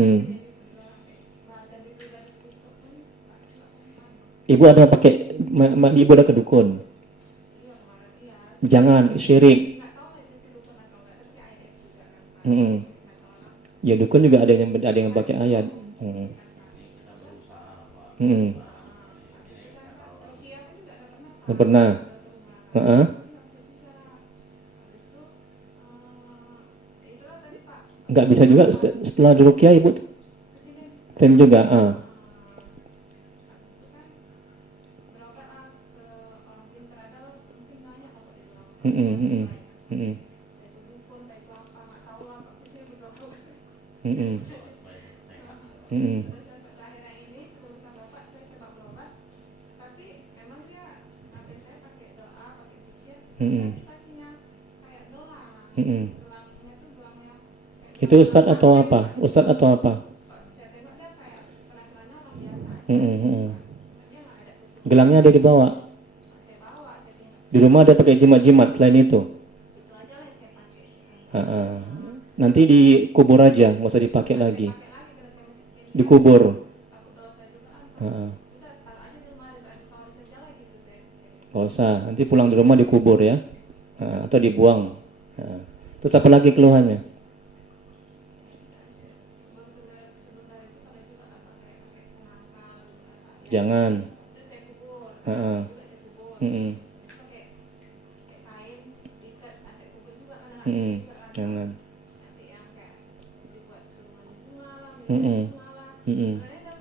Hmm. Ibu ada pakai, ibu ada ke dukun. Jangan syirik. Hmm. Ya dukun juga ada yang pakai ayat. Hmm. Hmm. Nggak pernah. Heeh. Nggak bisa juga setelah diruqyah ibu tem juga. Ah. Hmm. Hmm. Hmm. Hmm. Hmm. Hmm. Hmm. Itu ustadz atau apa? Ustadz atau apa? Hmm. Hmm. Gelangnya ada dibawa. Di rumah ada pakai jimat-jimat selain itu. Ah. Nanti dikubur aja, nggak usah dipakai lagi. Dikubur. Ah. Nggak usah. Nanti pulang di rumah dikubur ya. Atau dibuang. Ah. Terus apa lagi keluhannya? Jangan. Ah. Hmm. Hmm. Jangan. Hmm. Hmm.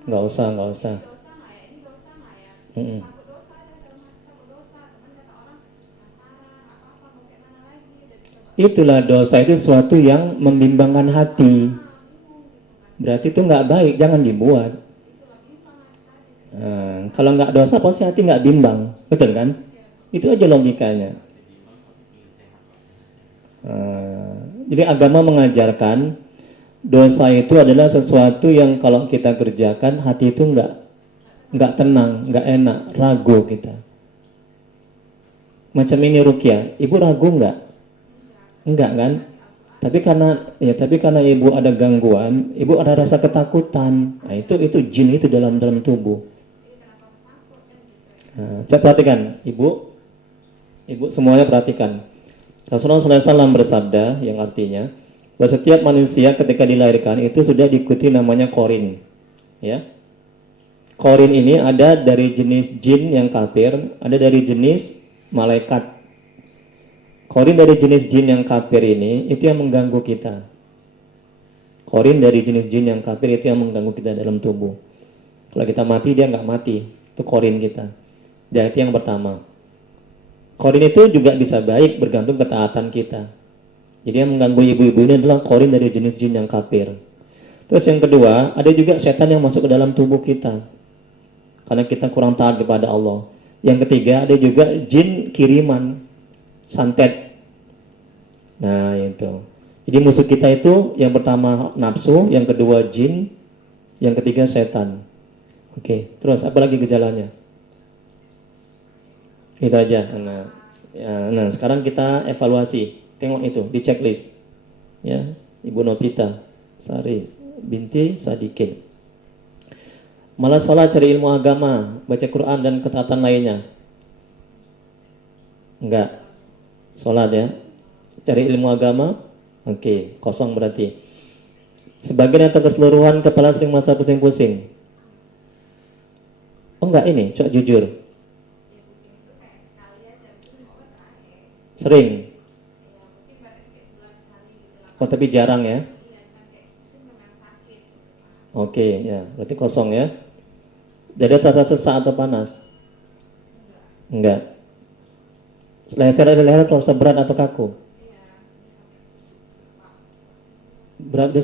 Nggak usah, nggak usah. Hmm. Itulah dosa itu sesuatu yang membimbangkan hati. Berarti itu nggak baik, jangan dibuat. Kalau nggak dosa pasti hati nggak bimbang, betul kan? Itu aja logikanya. Jadi agama mengajarkan dosa itu adalah sesuatu yang kalau kita kerjakan hati itu nggak tenang, nggak enak, ragu kita. Macam ini ruqyah, ibu ragu nggak? Enggak kan? Tapi karena ibu ada gangguan, ibu ada rasa ketakutan. Nah, itu jin itu dalam tubuh. Nah, saya perhatikan, ibu semuanya perhatikan. Rasulullah SAW bersabda yang artinya bahwa setiap manusia ketika dilahirkan itu sudah diikuti namanya korin. Ya, korin ini ada dari jenis jin yang kafir, ada dari jenis malaikat. Korin dari jenis jin yang kafir ini itu yang mengganggu kita. Korin dari jenis jin yang kafir itu yang mengganggu kita dalam tubuh. Kalau kita mati dia nggak mati, itu korin kita. Dan itu yang pertama. Korin itu juga bisa baik bergantung ketaatan kita. Jadi yang mengganggu ibu-ibu ini adalah korin dari jenis jin yang kafir. Terus yang kedua, ada juga setan yang masuk ke dalam tubuh kita karena kita kurang taat kepada Allah. Yang ketiga, ada juga jin kiriman, santet. Nah itu. Jadi musuh kita itu yang pertama nafsu, yang kedua jin, yang ketiga setan. Oke, terus apa lagi gejalanya? Itu aja. Nah, sekarang kita evaluasi. Tengok itu di checklist. Ya, Ibu Novita Sari binti Sadikin. Malah sholat, cari ilmu agama, baca Quran dan ketaatan lainnya. Enggak. Sholat ya. Cari ilmu agama. Oke, kosong berarti. Sebagian atau keseluruhan kepala sering merasa pusing-pusing. Oh enggak, ini, coba jujur. Sering. Oh tapi jarang ya. Oke, ya. Berarti kosong ya. Jadi terasa sesak atau panas? Enggak. Leher terasa berat atau kaku?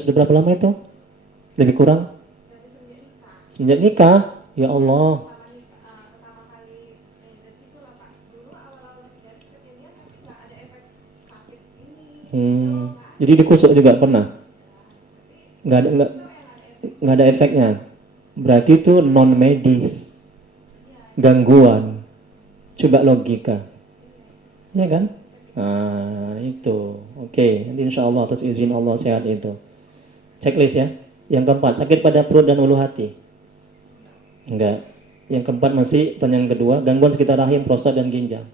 Sudah berapa lama itu? Lebih kurang? Semenjak nikah? Ya Allah. Jadi dikusuk juga pernah? Nggak ada efeknya. Berarti itu non medis, gangguan. Coba logika, ya kan? Nah itu, oke. Nanti insya Allah atas izin Allah sehat itu. Checklist ya. Yang keempat, sakit pada perut dan ulu hati. Enggak. Yang keempat masih, pertanyaan kedua, gangguan sekitar rahim, prostat dan ginjal.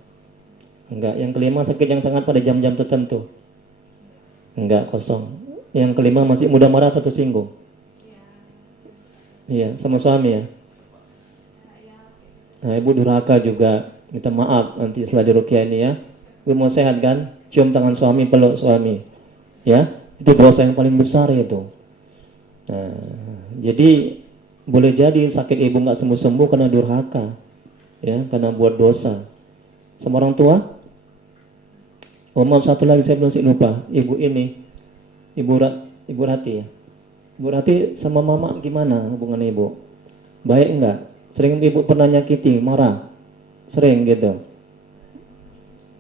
Enggak. Yang kelima, sakit yang sangat pada jam-jam tertentu. Enggak, kosong. Yang kelima masih mudah marah atau tersinggung. Iya, sama suami ya. Nah, ibu durhaka juga, minta maaf nanti setelah diruqyah ini ya. Ibu mau sehat kan? Cium tangan suami, peluk suami. Ya, itu dosa yang paling besar itu. Nah, jadi boleh jadi sakit ibu nggak sembuh-sembuh karena durhaka, ya, karena buat dosa. Sama orang tua. Oh maaf, satu lagi saya belum lupa. Ibu ini, ibu Rati ya. Ibu Rati sama mama gimana hubungan ibu? Baik enggak? Sering ibu pernah nyakiti, marah? Sering gitu?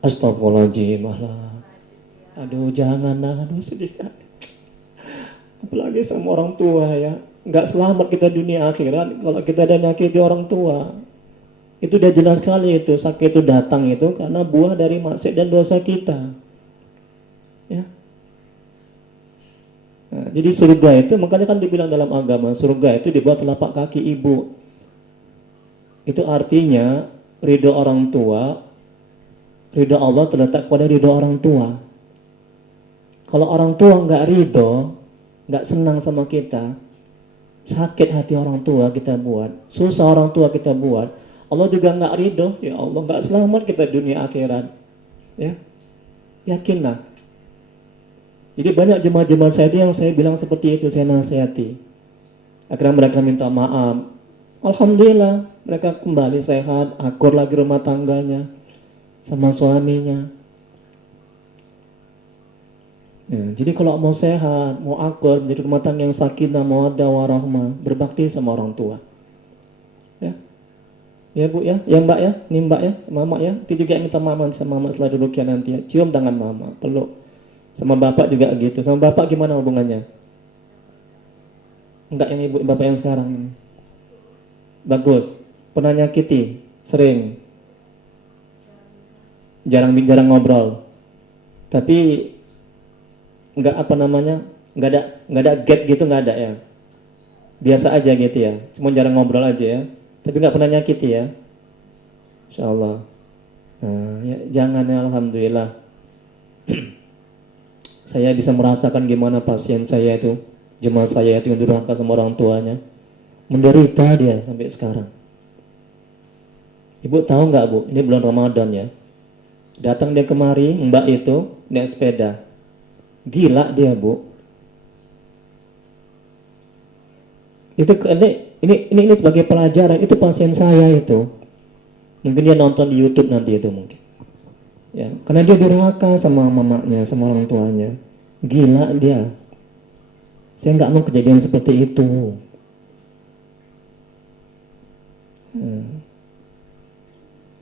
Astagfirullahaladzim. Aduh jangan, aduh sedih kan. Apalagi sama orang tua ya. Nggak selamat kita dunia akhirat kalau kita ada nyakiti orang tua. Itu udah jelas sekali itu, sakit itu datang itu karena buah dari maksiat dan dosa kita. Ya. Nah, jadi surga itu, makanya kan dibilang dalam agama, surga itu dibuat telapak kaki ibu. Itu artinya ridho orang tua, ridho Allah terletak pada ridho orang tua. Kalau orang tua nggak ridho, nggak senang sama kita, sakit hati orang tua kita buat, susah orang tua kita buat, Allah juga nggak ridho, ya Allah nggak selamat kita dunia akhirat. Ya, yakinlah. Jadi banyak jemaah-jemaah saya itu yang saya bilang seperti itu, saya nasihati. Akhirnya mereka minta maaf. Alhamdulillah, mereka kembali sehat, akur lagi rumah tangganya, sama suaminya. Ya, jadi kalau mau sehat, mau akur, menjadi rumah tangga yang sakinah, mawaddah warahmah, berbakti sama orang tua. Ya, ya bu ya, ya mbak ya, ini mbak ya, mama ya. Itu juga minta mama sama mama setelah ruqyah nanti ya. Cium tangan mama, peluk. Sama bapak juga gitu. Sama bapak gimana hubungannya? Enggak yang ibu bapak yang sekarang. Bagus. Pernah nyakiti? Sering. Jarang ngobrol. Tapi enggak apa namanya? Enggak ada gap gitu, enggak ada ya. Biasa aja gitu ya. Cuma jarang ngobrol aja ya. Tapi enggak pernah nyakiti ya. Insyaallah. Nah, ya, jangan ya, alhamdulillah. Saya bisa merasakan gimana pasien saya itu, jemaah saya itu yang durhaka sama orang tuanya. Menderita dia sampai sekarang. Ibu tahu nggak bu, ini bulan Ramadan ya. Datang dia kemari, mbak itu naik sepeda. Gila dia bu. Itu ini sebagai pelajaran, itu pasien saya itu. Mungkin dia nonton di YouTube nanti itu mungkin. Ya, karena dia durhaka sama mamanya, sama orang tuanya. Gila dia. Saya nggak mau kejadian seperti itu.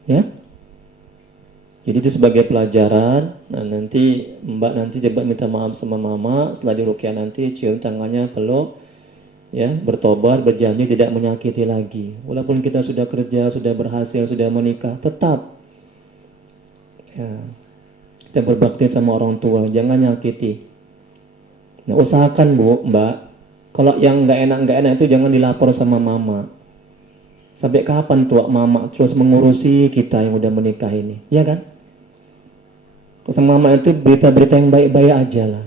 Ya. Jadi itu sebagai pelajaran. Nah, nanti mbak nanti coba minta maaf sama mama. Setelah diruqyah nanti cium tangannya, peluk. Ya, bertobat, berjanji tidak menyakiti lagi. Walaupun kita sudah kerja, sudah berhasil, sudah menikah, tetap ya, kita berbakti sama orang tua, jangan nyakiti. Nah, usahakan bu, mbak, kalau yang nggak enak itu jangan dilapor sama mama. Sampai kapan tua mama terus mengurusi kita yang udah menikah ini, ya kan? Kalau sama mama itu berita-berita yang baik-baik aja lah.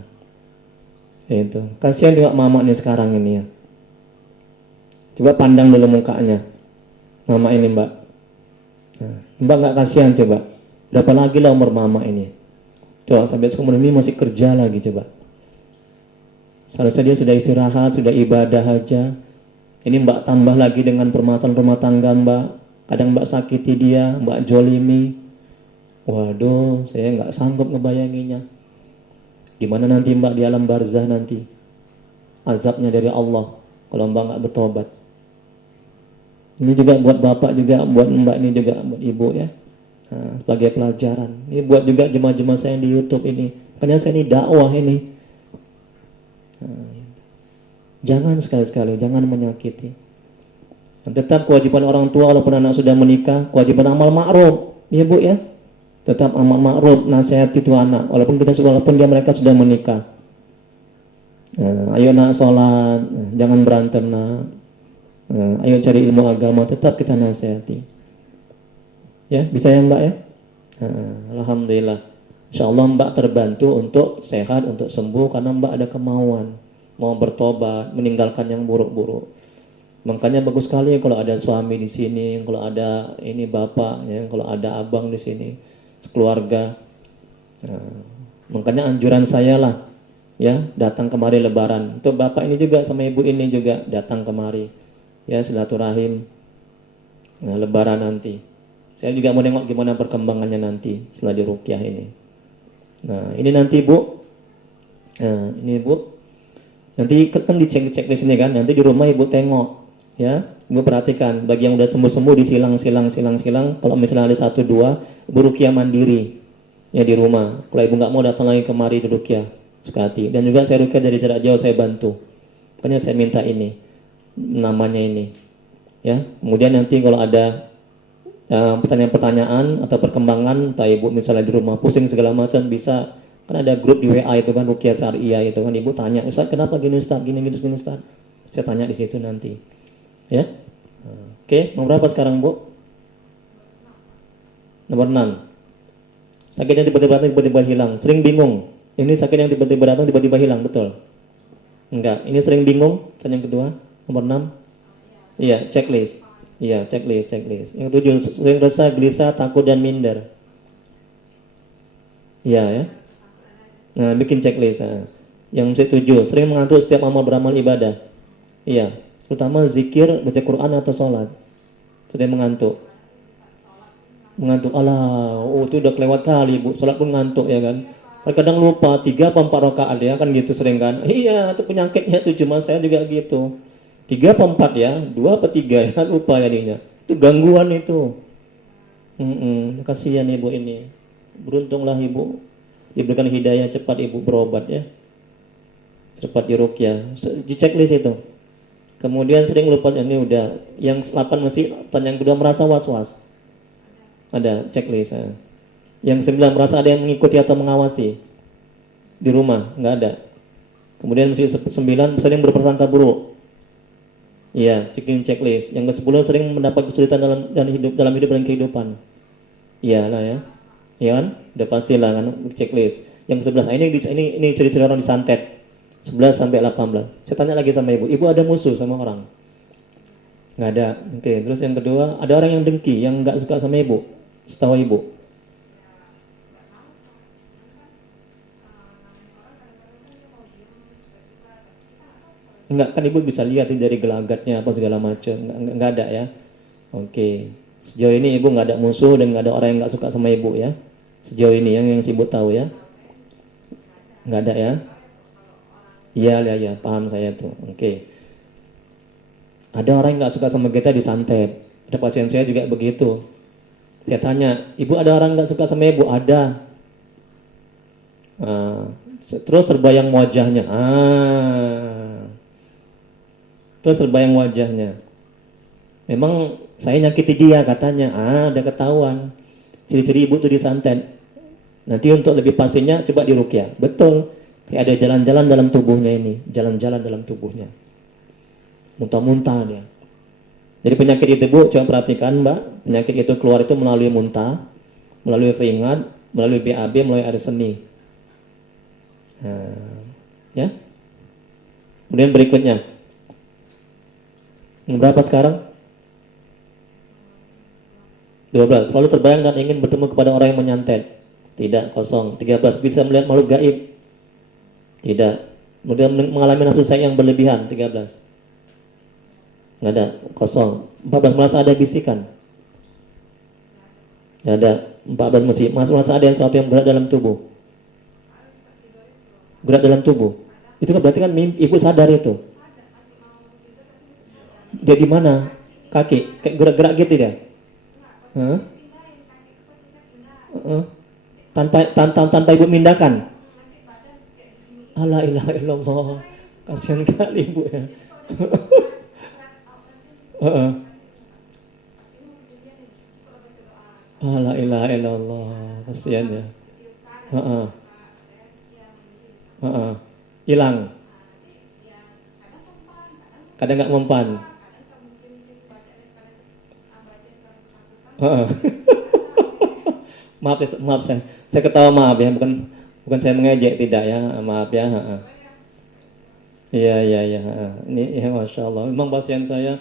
Itu, kasihan juga mama nih sekarang ini ya. Coba pandang dulu mukanya, mama ini mbak. Nah, mbak nggak kasihan coba? Berapa lagi lah umur mama ini? Coba sampai seumur ini masih kerja lagi coba. Seharusnya dia sudah istirahat, sudah ibadah aja. Ini mbak tambah lagi dengan permasalahan rumah tangga mbak. Kadang mbak sakiti dia, mbak jolimi. Waduh, saya nggak sanggup ngebayanginya. Gimana nanti mbak di alam barzah nanti? Azabnya dari Allah kalau mbak nggak bertobat. Ini juga buat bapak juga, buat mbak ini juga, buat ibu ya. Nah, sebagai pelajaran. Ini buat juga jemaah-jemaah saya di YouTube ini. Karena saya ini dakwah ini. Nah, jangan sekali-sekali, jangan menyakiti. Dan tetap kewajiban orang tua walaupun anak sudah menikah, kewajiban amal ma'ruf, ya bu ya. Tetap amal ma'ruf, nasihati itu anak, walaupun mereka sudah menikah. Ayo nak sholat, jangan berantem nak. Ayo cari ilmu agama, tetap kita nasihati. Ya, bisa ya Mbak ya? Alhamdulillah. Insya Allah Mbak terbantu untuk sehat, untuk sembuh karena Mbak ada kemauan mau bertobat, meninggalkan yang buruk-buruk. Makanya bagus sekali kalau ada suami di sini, kalau ada ini bapak, ya, kalau ada abang di sini, keluarga. Makanya anjuran saya lah, ya datang kemari Lebaran. Untuk bapak ini juga sama ibu ini juga datang kemari, ya silaturahim. Lebaran nanti. Saya juga mau nengok gimana perkembangannya nanti setelah diruqyah ini. Nah ini nanti Bu, ini Bu, nanti kan dicek di sini kan, nanti di rumah Ibu tengok, ya, Ibu perhatikan. Bagi yang udah sembuh disilang. Kalau misalnya ada 1, 2, Ibu ruqyah mandiri, ya di rumah. Kalau Ibu nggak mau datang lagi kemari di ruqyah, sekali. Dan juga saya ruqyah dari jarak jauh, saya bantu. Makanya saya minta ini, namanya ini, ya. Kemudian nanti kalau ada pertanyaan-pertanyaan atau perkembangan, entah Ibu misalnya di rumah pusing segala macam, bisa kan ada grup di WA itu kan, Ruqyah Syariah itu kan, Ibu tanya, Ustaz kenapa gini Ustaz, gini Ustaz, saya tanya di situ nanti, ya. Oke, nomor berapa sekarang Bu? Nomor 6. Sakit yang tiba-tiba datang tiba-tiba hilang, sering bingung. Ini sakit yang tiba-tiba datang tiba-tiba hilang, betul? Enggak, ini sering bingung. Tanya yang kedua, nomor 6. Iya, checklist. Iya, checklist. Yang 7, sering resah, gelisah, takut dan minder. Iya ya. Nah, bikin checklist. Yang 7, sering mengantuk setiap beramal ibadah. Iya, terutama zikir, baca Quran atau sholat. Sering mengantuk. Alah, itu udah kelewat kali Bu. Sholat pun ngantuk ya kan. Kadang lupa 3 apa 4 rakaat ya kan gitu sering kan. Iya, itu penyakitnya tuh, cuma saya juga gitu. 3 apa 4 ya, 2 apa 3 ya, lupa jadinya. Itu gangguan itu. Kasihan Ibu ini. Beruntunglah Ibu diberikan hidayah, cepat Ibu berobat ya. Cepat diruqyah. Di checklist itu. Kemudian sering lupa, ini udah. Yang 8 masih, yang kedua merasa was-was. Ada checklist. Yang 9 merasa ada yang mengikuti atau mengawasi di rumah, nggak ada. Kemudian masih 9 sering berprasangka buruk. Iya, checklist. Yang ke-10 sering mendapat kesulitan dalam hidup dan kehidupan. Iya lah ya. Iya kan? Udah pastilah kan checklist. Yang ke-11, ini ciri-ciri orang disantet. 11 sampai 18. Saya tanya lagi sama Ibu ada musuh sama orang? Nggak ada. Oke, terus yang kedua, ada orang yang dengki, yang nggak suka sama Ibu. Setahu Ibu. Enggak, kan Ibu bisa lihat dari gelagatnya apa segala macam. Enggak ada ya. Oke. Sejauh ini Ibu nggak ada musuh dan nggak ada orang yang nggak suka sama Ibu ya. Sejauh ini yang Ibu tahu ya. Nggak ada ya. Iya, paham saya tuh. Oke. Ada orang yang nggak suka sama kita disantet. Ada pasien saya juga begitu. Saya tanya, Ibu ada orang nggak suka sama Ibu? Ada. Terus terbayang wajahnya. Terus terbayang wajahnya. Memang saya nyakiti dia katanya. Ada ketahuan. Ciri-ciri Ibu tuh disantet. Nanti untuk lebih pastinya coba diruqyah. Betul. Kayak ada jalan-jalan dalam tubuhnya ini. Jalan-jalan dalam tubuhnya. Muntah-muntah dia. Jadi penyakit itu Bu, coba perhatikan Mbak. Penyakit itu keluar itu melalui muntah, melalui keringat, melalui BAB, melalui air seni. Ya. Kemudian berikutnya. Berapa sekarang? 12. Selalu terbayang dan ingin bertemu kepada orang yang menyantet. Tidak, kosong. 13. Bisa melihat makhluk gaib. Tidak. Kemudian mengalami nafsu sayang yang berlebihan. 13. Nggak ada, kosong. 14. Merasa ada bisikan. Nggak ada. 14 masih merasa ada yang sesuatu yang gerak dalam tubuh. Gerak dalam tubuh. Itu kan berarti kan Ibu sadar itu. Dia di mana? Kaki, kayak gerak-gerak gitu dia. Tanpa Ibu mindahkan. La ilaha illallah. Kasihan kali Ibu ya. La ilaha illallah. Kasihan ya. Hilang. Kadang nggak mempan. Heeh. Maaf, maaf saya ketawa, maaf ya, bukan saya mengejek, tidak ya, maaf ya. Heeh. Iya iya iya. Heeh. Ini ya masya Allah. Memang pasien saya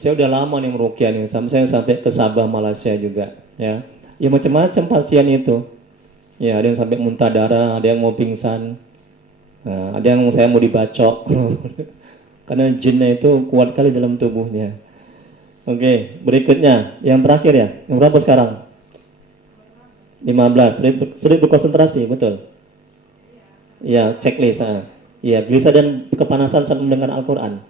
udah lama nih meruqyah nih, saya sampai ke Sabah Malaysia juga, ya. Ya macam-macam pasien itu. Ya ada yang sampai muntah darah, ada yang mau pingsan, nah, ada yang saya mau dibacok, karena jinnya itu kuat kali dalam tubuhnya. Oke, berikutnya yang terakhir ya, yang berapa sekarang? 15. Sulit berkonsentrasi, betul? Ya, checklist. Ya, gelisah dan kepanasan saat mendengar Al-Quran.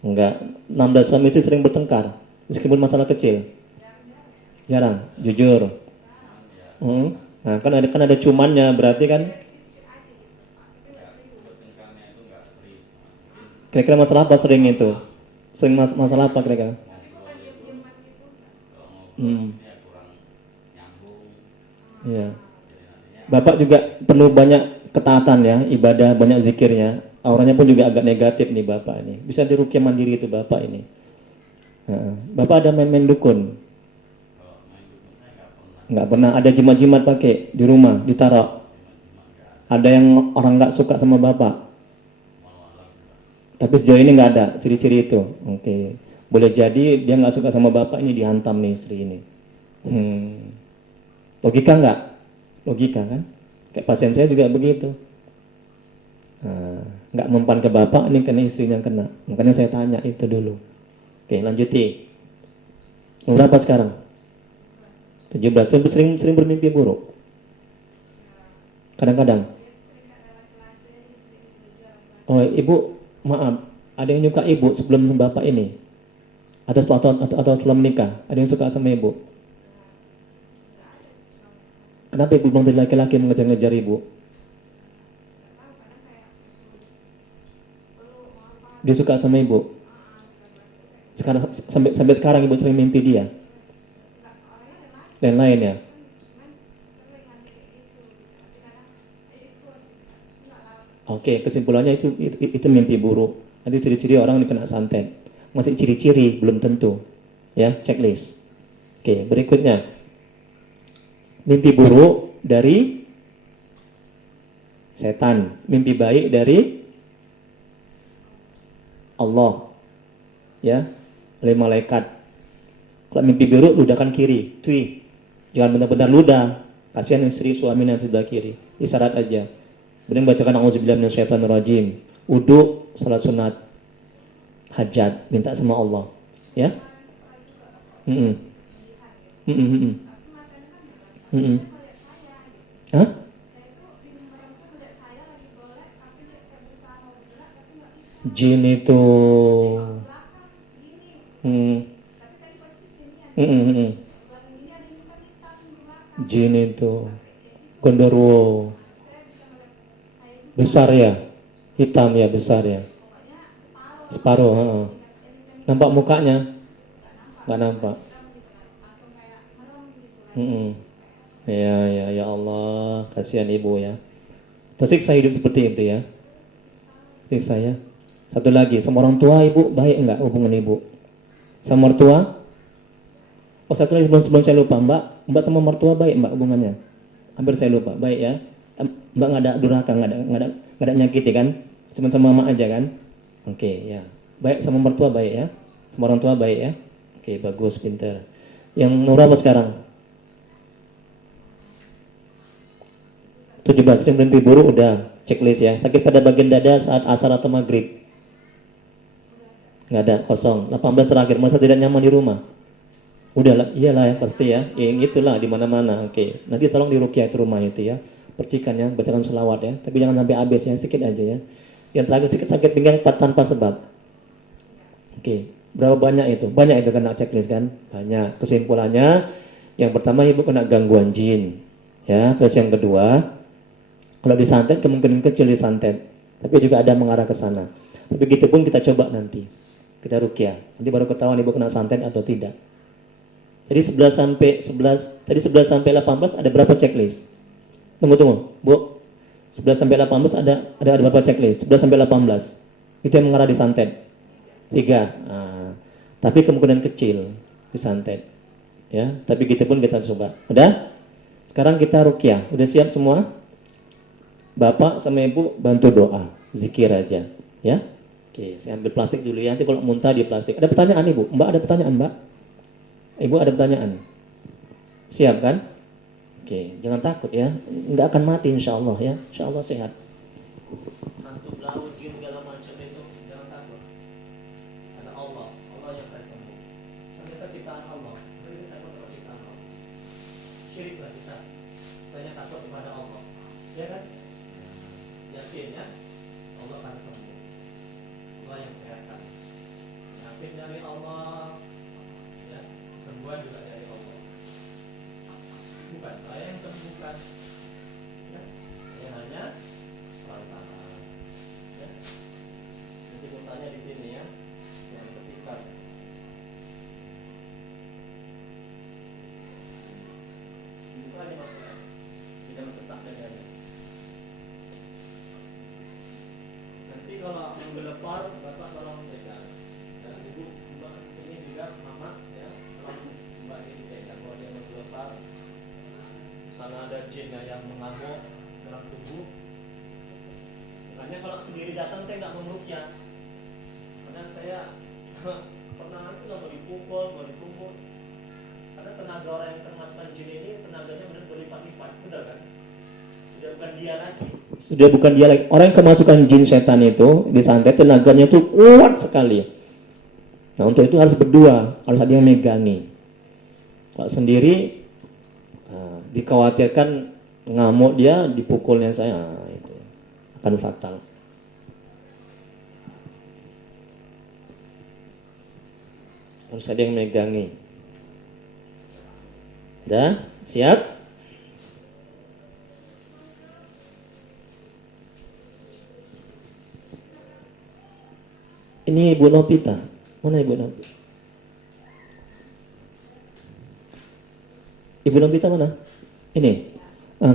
Enggak. 16 suami istri sering bertengkar, meskipun masalah kecil. Jarang, jujur. Nah, kan ada cumannya, berarti kan kira-kira masalah apa sering itu? Sering masalah apa kira-kira? Iya. Bapak juga penuh banyak ketaatan ya, ibadah, banyak zikirnya. Auranya pun juga agak negatif nih Bapak ini. Bisa diruqyah mandiri itu Bapak ini. Bapak ada main-main dukun? Nggak pernah. Ada jimat-jimat pakai di rumah, ditaruh. Ada yang orang nggak suka sama Bapak? Tapi sejauh ini nggak ada ciri-ciri itu. Oke. Boleh jadi dia nggak suka sama Bapak, ini dihantam nih istri ini. Logika nggak? Logika kan? Kayak pasien saya juga begitu. Nggak mempan ke Bapak, ini kena istrinya kena. Makanya saya tanya itu dulu. Oke, lanjuti. Berapa sekarang? 17. Sering bermimpi buruk? Kadang-kadang. Oh, ibu, maaf. Ada yang nyuka ibu sebelum Bapak ini? Atau setelah menikah? Ada yang suka sama ibu? Kenapa ibu bilang dari laki-laki mengejar-ngejar ibu? Dia suka sama ibu? Sekarang sampai sekarang ibu sering mimpi dia? Dan lain ya? Oke, kesimpulannya itu mimpi buruk. Nanti ciri-ciri orang yang kena santet. Masih ciri-ciri belum tentu. Ya, checklist. Oke, berikutnya. Mimpi buruk dari setan, mimpi baik dari Allah. Ya, oleh malaikat. Kalau mimpi buruk ludahkan kiri, tui. Jangan benar-benar ludah. Kasihan istri suaminya yang sebelah kiri. Isyarat aja. Kemudian bacakan auzubillahi minasyaitonirrajim. Wudu, salat sunat, hajat, minta sama Allah. Ya. Hah? Jin itu. Jin itu. Gondorwo. Besar ya? Hitam ya, besar ya? Separuh. Nampak mukanya? Nggak nampak. Ya Allah, kasihan ibu ya. Tersiksa hidup seperti itu ya. Siksa ya. Satu lagi, sama orang tua ibu baik enggak hubungan ibu? Sama mertua? Oh, satu lagi sebelum saya lupa, Mbak sama mertua baik Mbak hubungannya? Hampir saya lupa, baik ya. Mbak nggak ada durhaka, nggak ada nyakiti kan? Cuma sama mama aja kan? Oke, ya. Baik sama mertua baik ya. Sama orang tua baik ya. Oke, bagus, pintar. Yang Nura apa sekarang? 17. Sering mimpi buruk udah checklist ya. Sakit pada bagian dada saat asar atau maghrib? Nggak ada, kosong. 18 terakhir, masa tidak nyaman di rumah? Udah lah, iyalah ya pasti ya. Yang itulah di mana-mana. Oke. Nanti tolong diruqyah itu rumah itu ya. Percikan ya, bacakan selawat ya. Tapi jangan sampai habis ya, sedikit aja ya. Yang terakhir sakit pinggang tanpa sebab. Oke. Berapa banyak itu? Banyak itu kena checklist kan? Banyak. Kesimpulannya, yang pertama ibu kena gangguan jin. Ya, terus yang kedua, kalau disantet kemungkinan kecil disantet. Tapi juga ada mengarah ke sana. Tapi begitu pun kita coba nanti. Kita ruqyah. Nanti baru ketahuan ibu kena santet atau tidak. Jadi 11 sampai 18 ada berapa checklist? Tunggu, Bu. 11 sampai 18 ada berapa checklist? 11 sampai 18. Itu yang mengarah di santet. 3. Nah, tapi kemungkinan kecil disantet. Ya, tapi gitu pun kita coba. Udah? Sekarang kita ruqyah. Udah siap semua? Bapak sama Ibu bantu doa, zikir aja, ya. Oke, saya ambil plastik dulu ya. Nanti kalau muntah di plastik. Ada pertanyaan Ibu? Mbak ada pertanyaan, Mbak? Ibu ada pertanyaan? Siap kan? Oke, jangan takut ya. Nggak akan mati insya Allah ya. Insya Allah sehat. Hantu laut, jin, segala macam itu jangan takut. Ada Allah, Allah yang akan sembuh. Kan kita ciptaan Allah. Jadi kita takut sama ciptaan Allah. Syiriklah kita. Banyak takut kepada Allah. Ya kan? Yakin ya, Allah akan sembuh. Allah yang sehatkan. Yakin dari Allah, ya, sembuhan juga dari Allah. Bukan saya yang sembuhkan, ya, saya hanya perantara. Ya. Nanti mutanya di sini ya, yang ketikkan. Buka aja maksudnya, tidak mensesak dadanya. Nanti kalau menggelepar, Bapak tolong pegang. Dan Ibu, Mbak ini juga Mama ya, tolong Mbak ini dipegang. Kalau dia menggelepar, sana ada jin yang mengamuk dalam tubuh. Makanya kalau sendiri datang saya nggak mau meruqyah. Karena saya pernah itu mau dipukul, mau dipukul. Karena tenaga orang yang termasukkan jin ini tenaganya benar berlipat-lipat, benar kan? Sudah bukan dia lagi. Sudah bukan dia lagi. Orang yang kemasukan jin setan itu disantet tenaganya tuh kuat sekali. Nah untuk itu harus berdua, harus ada yang megangi. Kalau sendiri dikhawatirkan ngamuk dia, dipukulnya saya, itu akan fatal. Harus ada yang megangi. Dah, siap? Ini Ibu Novita. Mana Ibu Novita? Ibu Novita mana? Ini.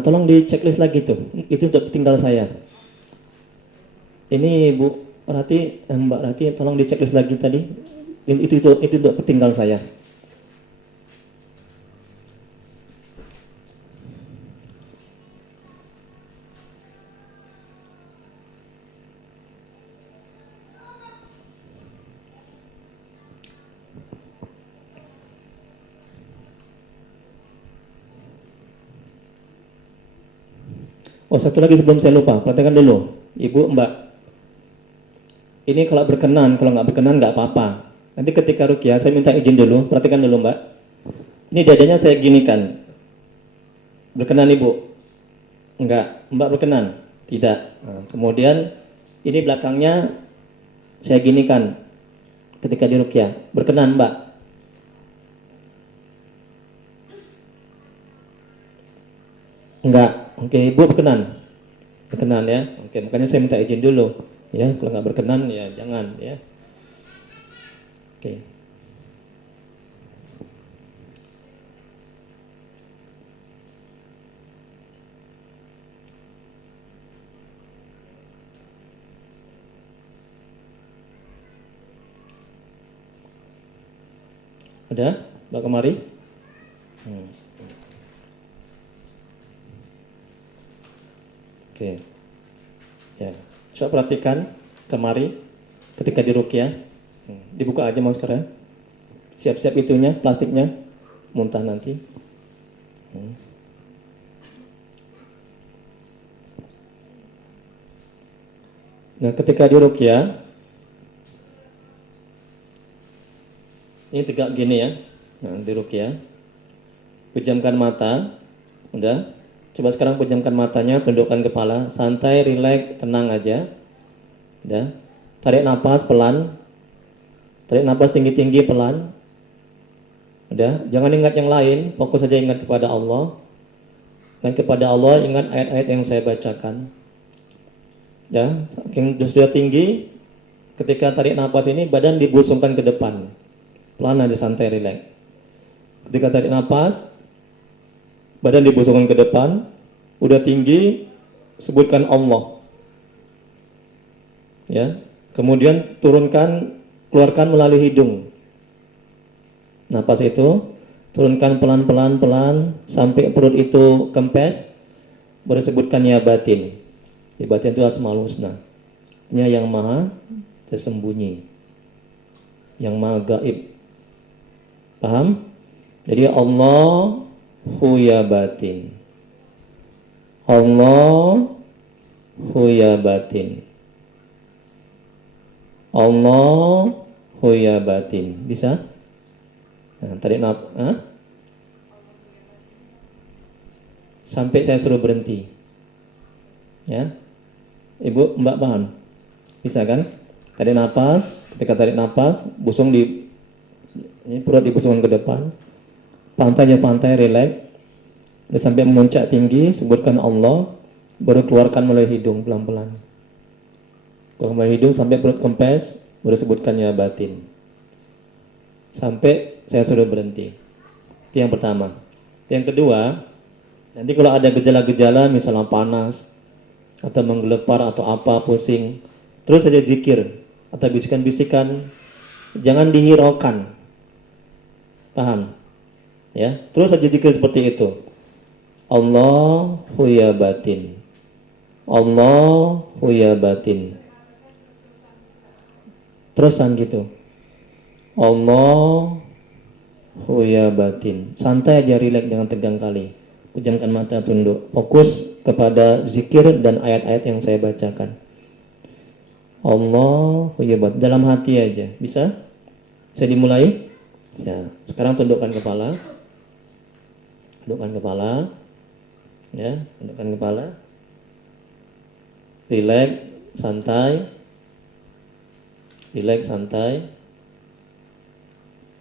Tolong di checklist lagi tuh. Itu untuk tinggal saya. Ini Bu Rati, Mbak Rati, tolong di checklist lagi tadi. Itu untuk tinggal saya. Oh, satu lagi sebelum saya lupa, perhatikan dulu, Ibu, Mbak. Ini kalau berkenan, kalau nggak berkenan nggak apa-apa. Nanti ketika ruqyah, saya minta izin dulu, perhatikan dulu, Mbak. Ini dadanya saya ginikan. Berkenan Ibu? Enggak. Mbak berkenan? Tidak. Nah, kemudian ini belakangnya saya ginikan ketika di ruqyah. Berkenan Mbak? Enggak. Oke, Ibu berkenan? Berkenan ya. Oke, makanya saya minta izin dulu. Ya, kalau nggak berkenan ya jangan ya. Oke. Udah? Mbak kemari? Oke. Ya. Coba perhatikan kemari ketika di ruqyah. Dibuka aja maskernya. Siap-siap itunya, plastiknya. Muntah nanti. Nah, ketika di ruqyah ini tegak gini ya. Nah, di ruqyah. Pejamkan mata. Udah. Coba sekarang pejamkan matanya, tundukkan kepala, santai, rileks, tenang aja. Udah. Tarik napas pelan. Tarik napas tinggi-tinggi pelan. Udah, jangan ingat yang lain, fokus saja ingat kepada Allah. Dan kepada Allah ingat ayat-ayat yang saya bacakan. Ya, saking sudah tinggi, ketika tarik napas ini badan dibusungkan ke depan. Pelan aja, santai, rileks. Ketika tarik napas, badan dibusungkan ke depan, udah tinggi, sebutkan Allah. Ya, kemudian turunkan keluarkan melalui hidung. Napas itu turunkan pelan-pelan sampai perut itu kempes, baru sebutkan ya batin. Ya batin itu Asmaul Husna. Nya yang maha tersembunyi, yang maha gaib. Paham? Jadi Allahu ya batin. Allahu ya batin. Allahu ya batin. Bisa? Nah, tarik nafas. Sampai saya suruh berhenti. Ya. Ibu, Mbak paham? Bisa kan? Tarik nafas. Ketika tarik nafas, busung di ini perut dibusungkan ke depan. Pantai, relax. Udah sampai memuncak tinggi, sebutkan Allah, baru keluarkan melalui hidung pelan-pelan. Keluarkan melalui hidung sampai perut kempes, baru sebutkan ya batin. Sampai saya suruh berhenti. Itu yang pertama. Yang kedua, nanti kalau ada gejala-gejala misalnya panas atau menggelepar atau apa, pusing, terus saja zikir atau bisikan-bisikan, jangan dihiraukan. Paham? Ya, terus saja zikir seperti itu. Allahu ya batin. Allahu ya batin. Terusan gitu. Allahu ya batin. Santai aja, rileks, jangan tegang kali. Pejamkan mata, tunduk. Fokus kepada zikir dan ayat-ayat yang saya bacakan. Allahu ya batin. Dalam hati aja. Bisa? Bisa dimulai? Ya. Sekarang tundukkan kepala. Tundukkan kepala. Ya, tundukkan kepala. Rileks, santai. Rileks, santai.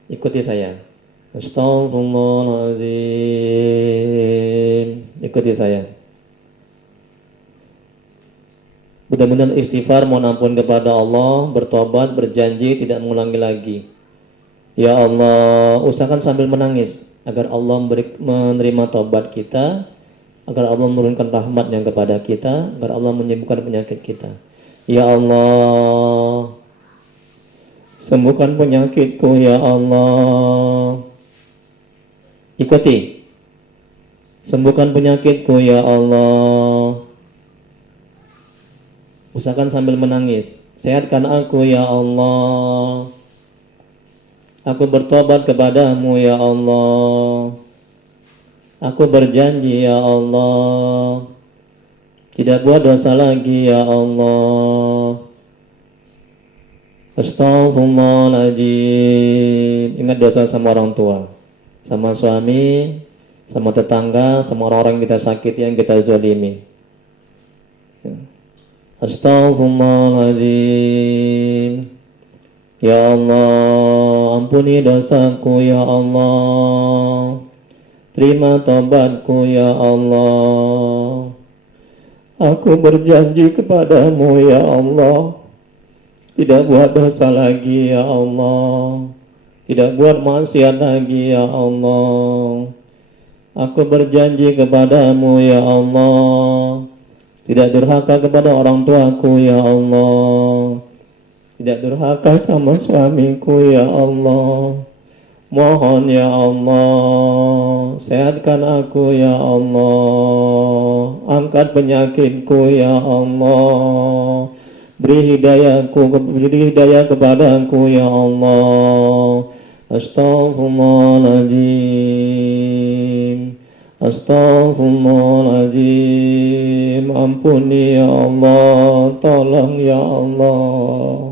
Ikuti saya. Astaghfirullahaladzim. Ikuti saya. Mudah-mudahan istighfar, mohon ampun kepada Allah, bertobat, berjanji tidak mengulangi lagi. Ya Allah, usahakan sambil menangis agar Allah menerima tobat kita, agar Allah menurunkan rahmat-Nya kepada kita, agar Allah menyembuhkan penyakit kita. Ya Allah, sembuhkan penyakitku ya Allah. Ikuti. Sembuhkan penyakitku ya Allah. Usahakan sambil menangis. Sehatkan aku ya Allah. Aku bertobat kepadamu ya Allah. Aku berjanji ya Allah, tidak buat dosa lagi ya Allah. Astaghfirullahaladzim. Ingat dosa sama orang tua, sama suami, sama tetangga, sama orang-orang yang kita sakiti, yang kita zalimi. Astaghfirullahaladzim. Ya Allah, ampuni dosaku ya Allah. Terima tobatku ya Allah. Aku berjanji kepadamu ya Allah, tidak buat dosa lagi ya Allah, tidak buat maksiat lagi ya Allah. Aku berjanji kepadamu ya Allah, tidak durhaka kepada orang tuaku ya Allah, tidak durhaka sama suamiku ya Allah. Mohon ya Allah, sehatkan aku ya Allah, angkat penyakitku ya Allah, beri hidayah kepadaku ya Allah. Astaghfirullahaladzim. Astaghfirullahaladzim. Ampuni ya Allah, tolong ya Allah.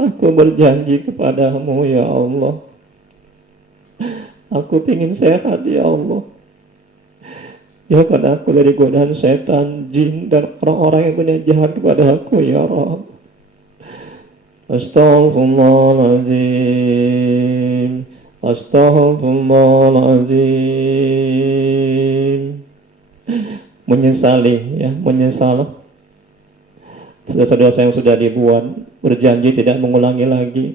Aku berjanji kepadamu ya Allah, aku ingin sehat ya Allah. Jauhkan aku dari godaan setan, jin, dan orang-orang yang punya jahat kepada aku ya Rabb. Astaghfirullahaladzim. Astaghfirullahaladzim. Menyesali ya, menyesal dosa-dosa yang sudah dibuat, berjanji tidak mengulangi lagi,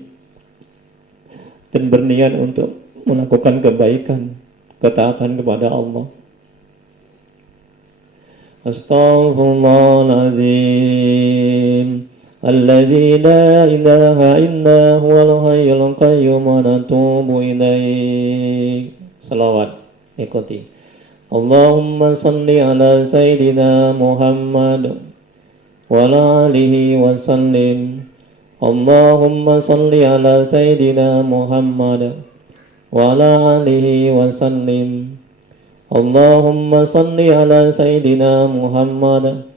dan berniat untuk melakukan kebaikan, ketaatan kepada Allah. Astaghfirullahaladzim. الذي لا إله إلا هو الحي القيوم ونتوب إليه. صلوات ikuti. Allahumma salli ala Sayyidina Muhammad wa ala alihi wa sallim. Allahumma salli ala Sayyidina Muhammad wa ala alihi wa sallim. Allahumma salli ala Sayyidina Muhammad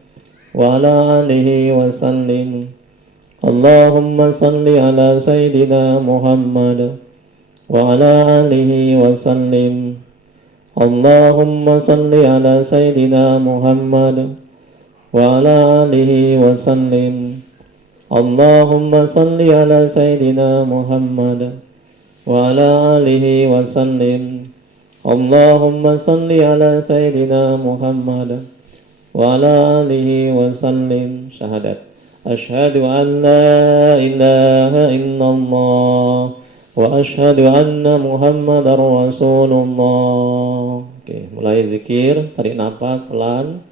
wa ala alihi wa sallim. Allahumma salli ala Sayyidina Muhammad wa ala alihi wa sallim. Allahumma salli ala Sayyidina Muhammad wa ala alihi wa sallim. Allahumma salli ala Sayyidina Muhammad wa ala alihi wa sallim. Allahumma salli ala Sayyidina Muhammad wa ala alihi wa sallim. Syahadat. Asyhadu an la ilaha illallah wa asyhadu anna Muhammadar Rasulullah. Oke, mulai zikir, tarik nafas pelan.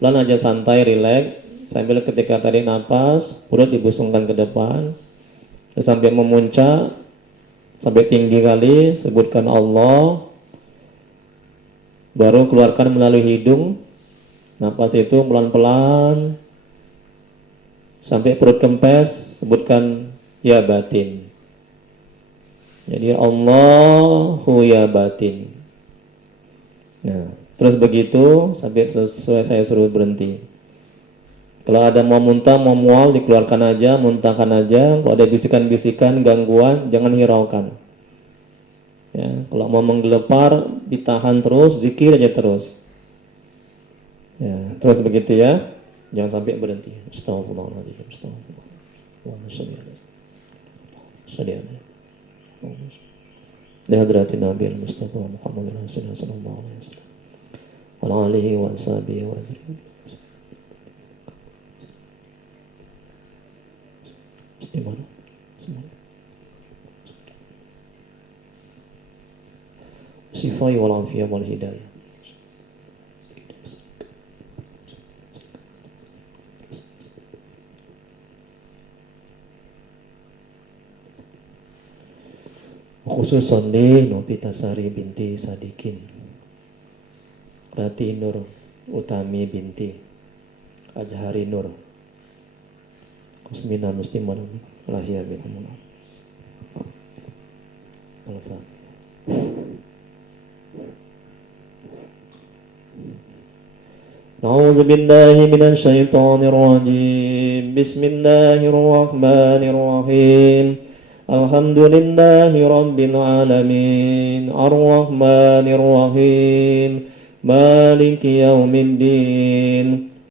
Pelan aja, santai, rileks. Sambil ketika tarik nafas, perut dibusungkan ke depan. Sampai memuncak, sampai tinggi kali, sebutkan Allah. Baru keluarkan melalui hidung. Nafas itu pelan-pelan sampai perut kempes, sebutkan ya batin. Jadi Allahu ya batin. Nah, terus begitu sampai selesai saya suruh berhenti. Kalau ada mau muntah, mau mual, dikeluarkan aja, muntahkan aja. Kalau ada bisikan-bisikan, gangguan, jangan hiraukan. Ya, kalau mau menggelepar, ditahan terus, zikir aja terus. Ya, terus begitu ya. Jangan sampai berhenti. Astagfirullahaladzim. Astagfirullah. Di hadratin Nabi Mustafa Muhammad Rasulullah sallallahu alaihi wasallam wa alihi wa sahbihi wa Dimana? Sifai wal afiyah wal hidayah. Khususan di Nopitasari binti Sadikin, Rati Nur Utami binti Ajhari Nur, Kusmina Musliman Lahia Bikumullah. Al-Fatihah. A'udzu billahi minasy syaithanir rajim. Bismillahirrahmanirrahim. Alhamdulillahi rabbil alamin. Ar-Rahmanir Rahim. Maliki yaumiddin.